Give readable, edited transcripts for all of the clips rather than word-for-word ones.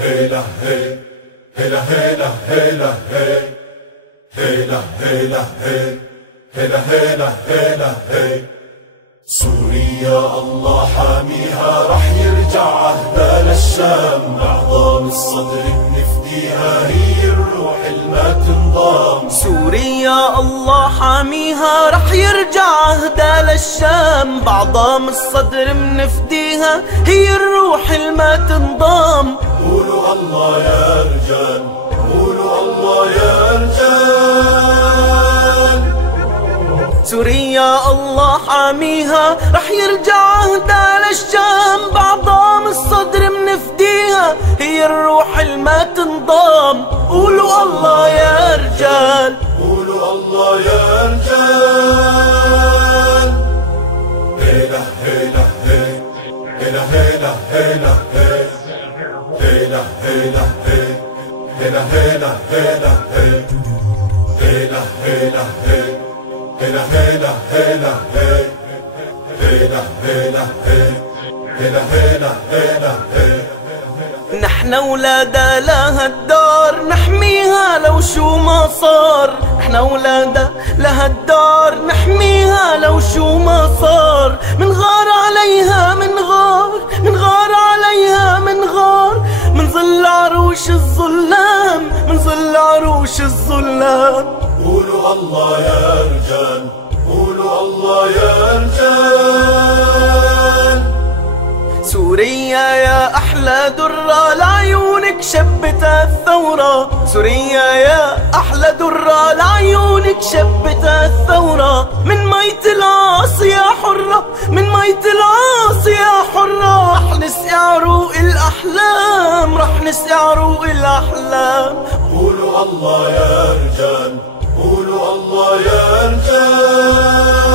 هيلا هي هيلا هيلا هيلا هي هيلا هيلا هي هيلا هيلا هيلا هي سوريا الله حاميها رح يرجع عهدا للشام بعظام الصدر بنفديها هي الروح الما تنضام سوريا الله حاميها رح يرجع عهدا للشام بعظام الصدر بنفديها هي الروح الما تنضام قولوا الله يا رجال قولوا الله يا رجال سوريا الله حاميها رح يرجع عهدا للشام بعظام الصدر بنفديها هي الروح الما تنضام قولوا الله يا رجال قولوا الله يا رجال هيلا هيلا هي هيلا هيلا هيلا هي هيلا هيلا هي هيلا هيلا هيلا هي هيلا هيلا هي هيلا هيلا هيلا هي هيلا هيلا هي هيلا هيلا هيلا هي نحن ولادا لها الدار نحميها لو شو ما صار نحن ولادا لها الدار نحميها لو شو ما صار منغار عليها منغار عليها منغار من ظل عروش الظلام من ظل عروش الظلام قولوا الله يا رجال قولوا الله يا رجال سوريا يا أحلى درة لعيونك شبتها الثورة سوريا يا أحلى درة لعيونك شبتها الثورة من ميت العاصية حرة من ميت العاصية حرة رح نسقي عروق الأحلام رح نسقي عروق الأحلام قولوا الله يا رجال قولوا الله يا رجال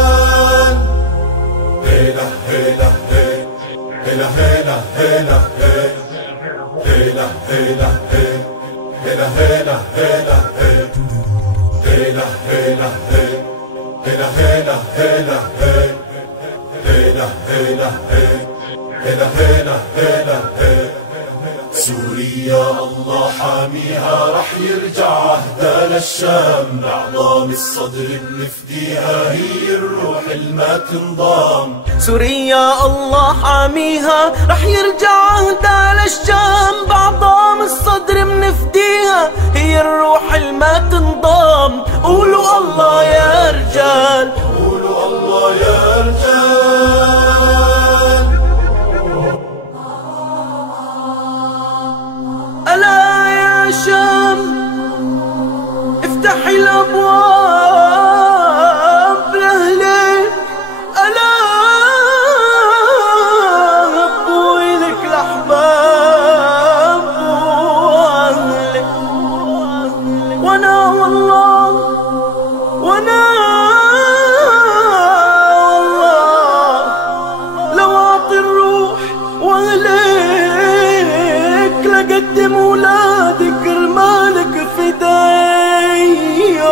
هيلا هيلا هي هيلا هيلا هيلا هي هيلا هيلا هي هيلا هيلا هيلا هي هيلا هيلا هي هيلا هيلا هيلا هي هيلا هيلا هي هيلا هيلا هيلا هي سوريا الله حاميها رح يرجع عهدا للشام بعظام الصدر بنفديها هي الروح الما تنضام سوريا الله حاميها رح يرجع عهدا للشام بعظام الصدر بنفديها هي الروح الما تنضام قولوا الله يا رجال قولوا الله يا رجال ألا يا شام افتحي الأبواب لأهلك ألا هبوا إلك الأحباب وأهلك وأنا والله لو أعطي الروح وأهلك لقدم ولادك رمالك فدايا